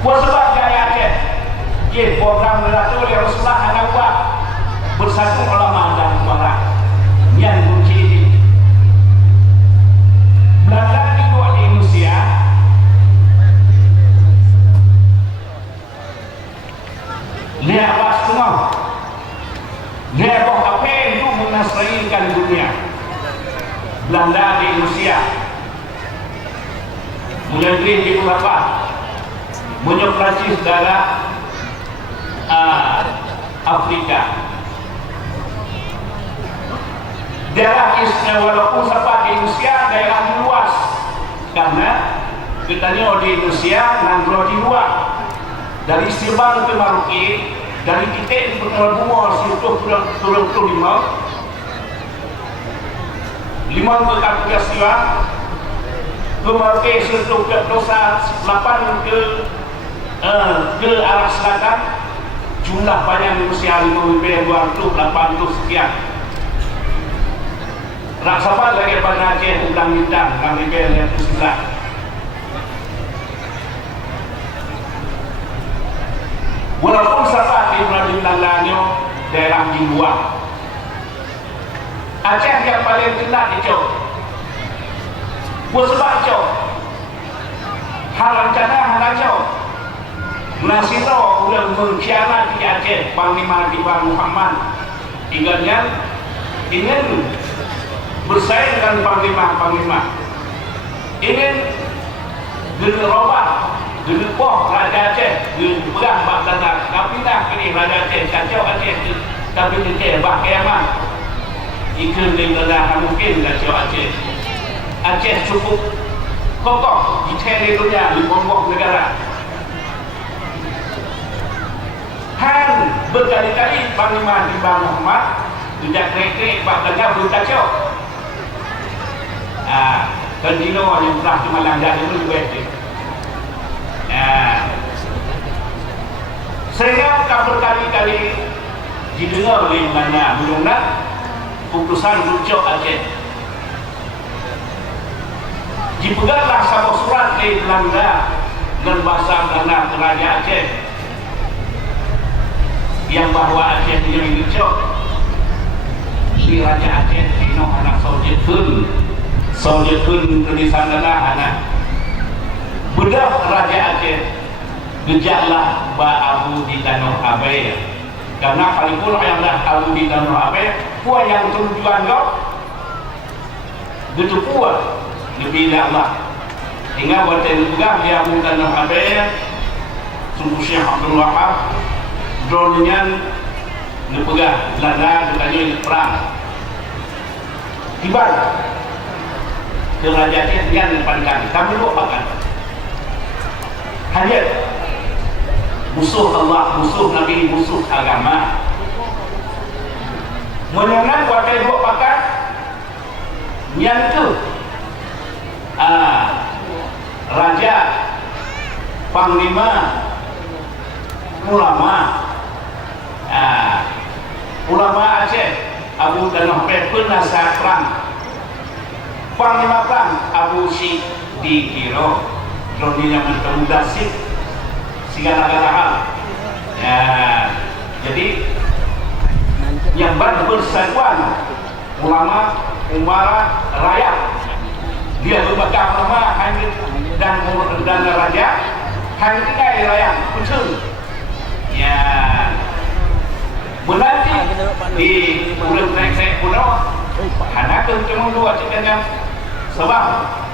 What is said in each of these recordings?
Buat sebab gaya Aceh. Program Ratu oleh Rasulullah anak buat bersatu ulama dan umara. Yang kunci ini. Belanda dibuat di Indonesia. Lihat apa setengah. Lihat apa itu menasraikan dunia. Belanda di Indonesia. Menjadi di Eropa. Menyeprancis darah Afrika. Daerah walaupun sampai di Indonesia daerah luas karena katanya di Indonesia nanggro di luar dari Sirbang ke Maruki dari titik Pulau Bungo situ turun lima ke Katulistiwa ke Maruki situ ke Dosa 8 ke arah selatan. Jumlah banyak Indonesia 5.280 sekian. Raksasa lagi pada Aceh undang bintang 6.900. Walaupun sahabat di Belanda daerah di luar, Aceh yang paling kena dicok. Buat sebab cok, hal rencana hal cok. Nasiro sudah mengkhianati Aceh Panglima Tiba Muhammad ingin bersaing dengan panglima ingin gerobak gerepoh Raja Aceh perang Baghdad tapi dah kini Raja Aceh kacau Aceh tapi Aceh bah kiamat ikut dengan mungkin kacau Aceh. Aceh cukup kokoh di dunia di bombong negara. Han berkali-kali Panglima Tiba Muhammad sejak krik-krik Pak Tengah belum kacau. Kendino yang pernah cuma langgar itu juga itu. Sehingga berkali-kali didengar oleh Belanda Belanda putusan Rucok Aceh. Dipeganglah sebuah surat ke Belanda dan bahasa Belanda ke Raja Aceh yang bahwa Aceh dia Rucok. Si Raja Aceh Tino anak Soviet pun tulisan anak budak Raja Aceh gejaklah Abu di Danau Abai karena kalipun yang dah Abu di Danau Abai puan yang tujuan kau betul puan lebih Allah hingga buatan juga dia Abu Danau Abai sungguh Syekh Abdul Wahab drone-nya nepegah Belanda ditanya perang tiba ke Raja Aceh yang depan kami lupakan hanya musuh Allah, musuh Nabi, musuh agama menyenang wakai buat pakat yang itu Raja Panglima ulama Aceh Abu Danau pernah saat perang Panglima perang Abu Syih dikira drone-nya bertemu dasik segala-gala hal jadi yang bersatuan ulama umara rakyat dia berbagai ulama dan raja hanya tinggal rakyat kucing menanti di bulan naik pulau hanya kencang dua cikanya sebab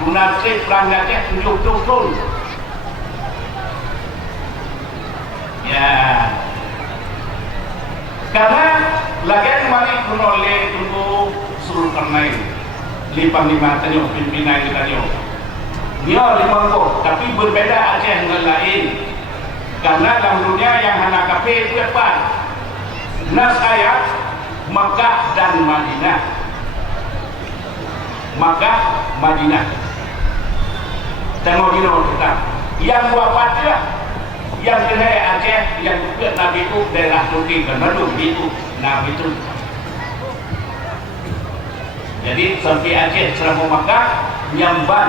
guna cek perang Aceh tunjuk karena lagi kembali menoleh tunggu suruh karena lipan lima tanya pimpinan tanya dia lima kok tapi berbeda Aceh dengan lain karena dalam dunia yang hanya kafe itu apa nas ayat Makkah dan Madinah tengok di nomor kita yang buat patria yang kena Aceh yang juga Nabi itu daerah Turki karena itu Nabi itu jadi sampai Aceh selama Makkah nyamban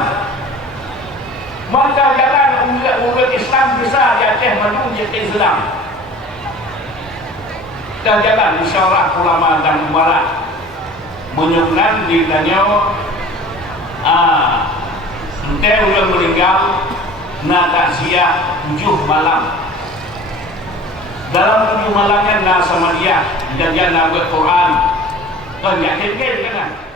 maka jalan umat Islam bisa di Aceh maju jadi Islam. Dan jalan musyawarah ulama dan umara menyuruhkan di danyo ente ulang meninggal na takziah 7 malam. Dalam 7 malamnya na sama dia dan dia na buat Quran. Kan yakin kan?